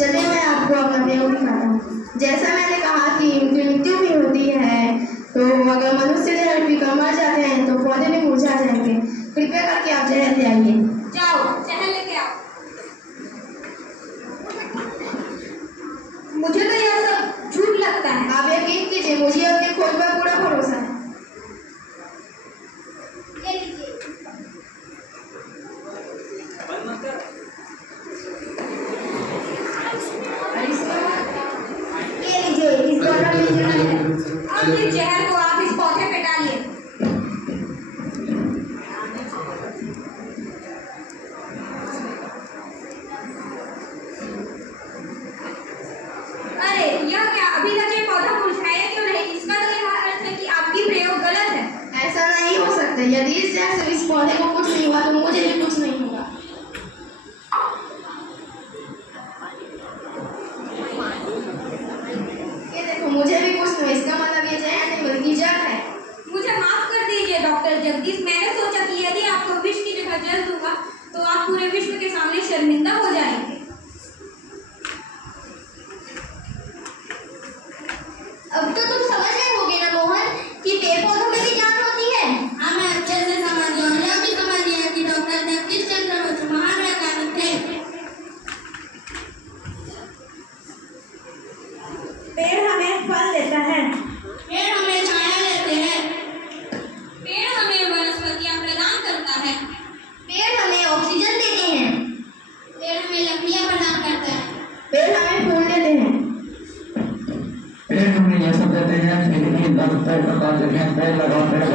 चलिए मैं आपको अपना प्रयोग दिखाता हूँ। जैसा मैंने कहा कि उनकी मृत्यु भी होती है, तो अगर मनुष्य जहर पीकर मर जाते हैं तो पौधे भी मुरझा जाएंगे। कृपया करके आप जहर ले आइए। जाओ जहर लेके आओ। मुझे तो यह सब झूठ लगता है। आप यकीन कीजिए, मुझे अपने खोज पर पूरा भरोसा है। अब इस जहर को आप इस पौधे पे डालिए। अरे यह क्या, अभी तक ये पौधा मुरझाया क्यों नहीं? इसका तो यह अर्थ है कि आपकी प्रयोग गलत है। ऐसा नहीं हो सकता। यदि इस जहर से इस पौधे को कुछ नहीं हुआ तो मुझे भी कुछ नहीं होगा। ये देखो, मुझे भी कुछ नहीं। इसका मतलब ये जहर नहीं बल्कि जड़ है। मुझे माफ कर दीजिए डॉक्टर जगदीश। मैंने सोचा कि यदि आपको विष की जगह जल दूंगा तो आप पूरे विश्व के सामने शर्मिंदा हो जाएंगे। अब तो तुम समझ गए होगे ना मोहन कि पेड़ पौधों में भी जान होती है। हाँ, मैं अच्छे से समझ गया। यह भी समझ गया कि डॉक्टर जगदीश चंद्र बसु महान वैज्ञानिक थे। पेड़ हमें फल देता है, पेड़ हमें छाया देते हैं, पेड़ हमें वनस्पतियाँ प्रदान करता है, पेड़ हमें ऑक्सीजन देते हैं, पेड़ हमें लकड़ियाँ प्रदान करता है, पेड़ हमें फूल देते हैं, पेड़ हमें यह सब देते हैं। पेड़ लगाओ, पेड़